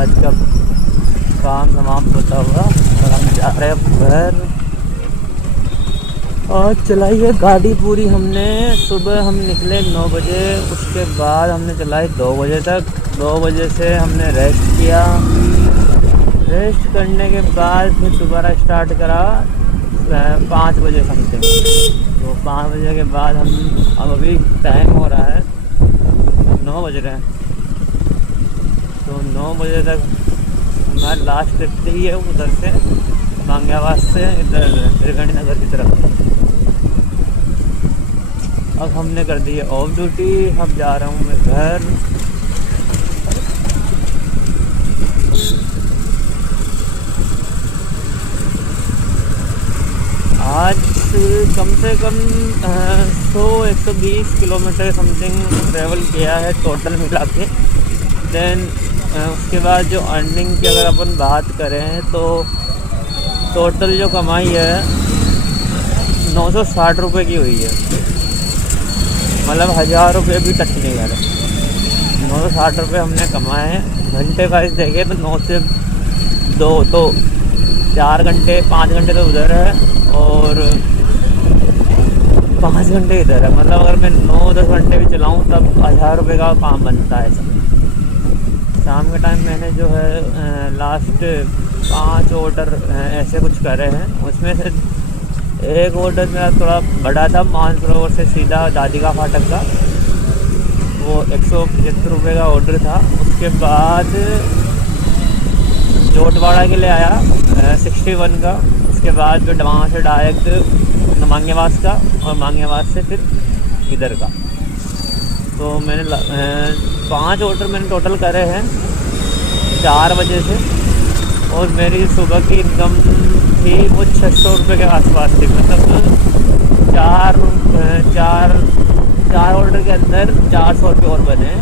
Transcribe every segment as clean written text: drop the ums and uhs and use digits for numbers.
आज का काम समाप्त होता हुआ और हम जा रहे हैं घर। और चलाई है गाड़ी पूरी हमने। सुबह हम निकले 9 बजे, उसके बाद हमने चलाई 2 बजे तक। 2 बजे से हमने रेस्ट किया। रेस्ट करने के बाद फिर दोबारा स्टार्ट करा 5 बजे समथिंग। तो 5 बजे के बाद हम अब अभी टाइम हो रहा है 9 बज रहे हैं। तो 9 बजे तक हमारी लास्ट ट्रिप ही है उधर से मांग्यावास से इधर त्रिवेणी नगर की तरफ। अब हमने कर दी है ऑफ ड्यूटी। अब जा रहा हूँ मैं घर। आज कम से कम 100-120 किलोमीटर समथिंग ट्रैवल किया है टोटल मिला के। देन उसके बाद जो अर्निंग की अगर अपन बात करें तो टोटल जो कमाई है 960 रुपये की हुई है। मतलब 1000 रुपये भी टच नहीं कर रहे। 960 रुपये हमने कमाए हैं। घंटे वाइज देखे तो 9 से 2 तो 4 घंटे 5 घंटे तो उधर है और 5 घंटे इधर है। मतलब अगर मैं 9-10 घंटे भी चलाऊँ तब 1000 रुपये का काम बनता है इसमें। शाम के टाइम मैंने जो है लास्ट 5 ऑर्डर ऐसे कुछ करे हैं। उसमें से एक ऑर्डर मेरा थोड़ा बड़ा था, मानसरोवर से सीधा दादिका फाटक का। वो 175 रुपये का ऑर्डर था। उसके बाद जोटवाड़ा के लिए आया 61 का। उसके बाद फिर वहाँ से डायरेक्ट मांग्यावास का और मांग्यावास से फिर इधर का। तो मैंने 5 ऑर्डर मैंने टोटल करे हैं 4 बजे से। और मेरी सुबह की इनकम थी वो 600 रुपये के आसपास थी। मतलब चार ऑर्डर के अंदर 400 रुपये और बने।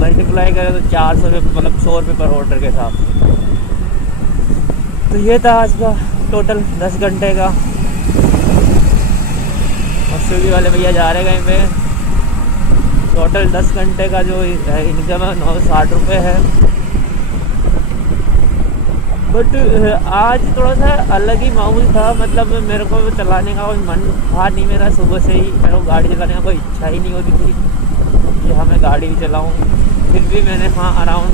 मल्टीप्लाई करें तो 400 रुपये, मतलब 100 रुपये पर ऑर्डर के हिसाब से। तो ये था आज का टोटल 10 घंटे का। और स्विगी वाले भैया जा रहे कहीं पे। टोटल 10 घंटे का जो इनकम है 960 रुपये है। बट आज थोड़ा सा अलग ही माहौल था। मतलब मेरे को चलाने का कोई मन था नहीं मेरा। सुबह से ही मेरे को गाड़ी चलाने का कोई इच्छा ही नहीं होती थी कि हाँ मैं गाड़ी भी चलाऊँ। फिर भी मैंने अराउंड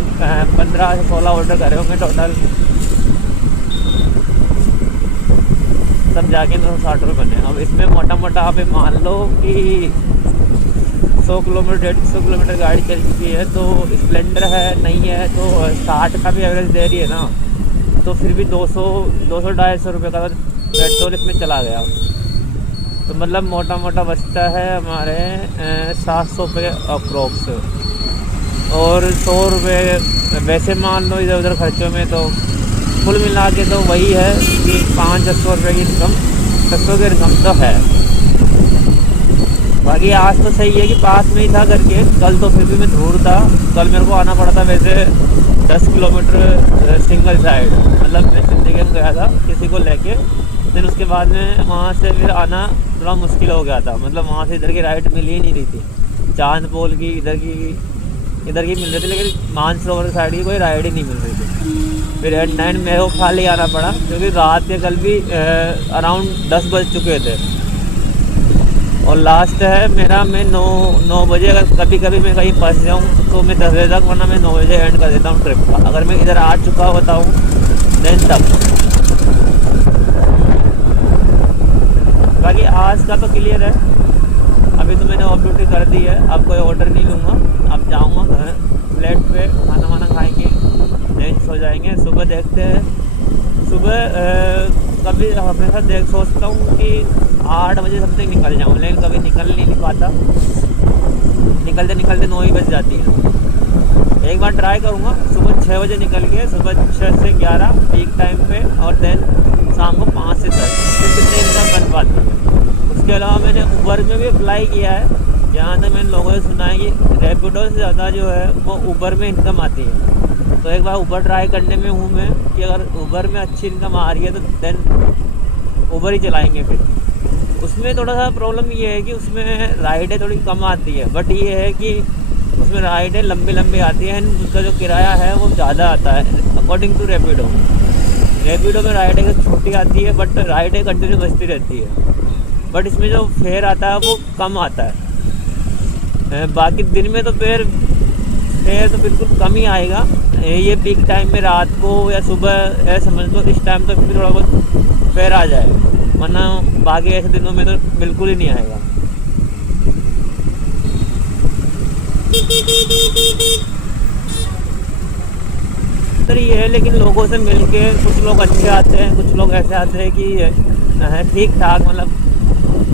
15 से 16 ऑर्डर करे होंगे टोटल। तब जाके 960 रुपये बने। अब इसमें मोटा मोटा आप मान लो कि 100 किलोमीटर 150 किलोमीटर गाड़ी चल चुकी है। तो स्प्लेंडर है नहीं है तो 60 का भी एवरेज दे रही है ना। तो फिर भी 200-250 रुपये का पेट्रोल इसमें चला गया। तो मतलब मोटा मोटा बचता है हमारे 700 रुपये अप्रोक्स। और 100 रुपये वैसे मान लो इधर उधर खर्चों में। तो कुल मिला के तो वही है कि 500 रुपये की इनकम, 600 की इनकम तो है। बाकी आज तो सही है कि पास में ही था करके। कल तो फिर भी मैं दूर था। कल मेरे को आना पड़ा था वैसे 10 किलोमीटर सिंगल साइड। मतलब मैं जिंदगी में गया था किसी को लेके। फिर उसके बाद में वहाँ से फिर आना थोड़ा मुश्किल हो गया था। मतलब वहाँ से इधर की राइड मिल ही नहीं रही थी। चांद पोल की इधर की मिल रही थी, लेकिन मानसरोवर साइड की कोई राइड ही नहीं मिल रही थी। फिर एट 9 मेरे को खाली आना पड़ा क्योंकि रात के कल भी अराउंड 10 बज चुके थे। और लास्ट है मेरा, मैं 9 बजे अगर कभी कभी मैं कहीं फंस जाऊँ तो मैं 10 बजे तक, वरना मैं 9 बजे एंड कर देता हूँ ट्रिप का। अगर मैं इधर आ चुका होता हूँ देन तब। बाकी आज का तो क्लियर है। अभी तो मैंने ऑफ ड्यूटी कर दी है। अब कोई ऑर्डर नहीं लूँगा। अब जाऊँगा घर फ्लैट पे, खाना वाना खाएँगे, देन सो जाएंगे। सुबह देखते हैं। सुबह कभी हमेशा सोचता हूँ कि 8 बजे समथिंग निकल जाऊँ, लेकिन कभी निकल नहीं पाता। निकलते निकलते 9 ही बज जाती है। एक बार ट्राई करूँगा सुबह 6 बजे निकल के, सुबह 6 से 11 पीक टाइम पे, और देन शाम को 5 से 10 फिर कितने इनकम बन पाती है। उसके अलावा मैंने उबर में भी अप्लाई किया है। जहाँ तक मैंने लोगों से सुना है कि रैपिडो से ज़्यादा जो है वो उबर में इनकम आती है। तो एक बार ऊबर ट्राई करने में हूँ मैं कि अगर ऊबर में अच्छी इनकम आ रही है तो देन ऊबर ही चलाएंगे। फिर उसमें थोड़ा सा प्रॉब्लम ये है कि उसमें राइडें थोड़ी कम आती है। बट ये है कि उसमें राइडें लंबी लंबी आती हैं, उसका जो किराया है वो ज़्यादा आता है अकॉर्डिंग टू रैपिडो। रैपिडो में राइडें छोटी आती है बट राइडें कंटिन्यू बजती रहती है, बट इसमें जो फेयर आता है वो कम आता है। बाकी दिन में तो फेयर तो बिल्कुल कम ही आएगा। ये पीक टाइम में रात को या सुबह या समझ लो इस टाइम तक भी थोड़ा बहुत फेयर आ जाए, वरना बाकी ऐसे दिनों में तो बिल्कुल ही नहीं आएगा। तो ये है, लेकिन लोगों से मिलके कुछ लोग अच्छे आते हैं, कुछ लोग ऐसे आते हैं कि ठीक ठाक मतलब,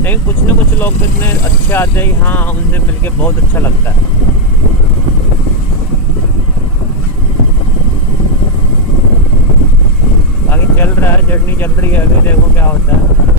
लेकिन कुछ ना कुछ लोग तो इतने अच्छे आते हैं कि हाँ उनसे मिलके बहुत अच्छा लगता है। आगे चल रहा है, जर्नी चल रही है, अभी देखो क्या होता है।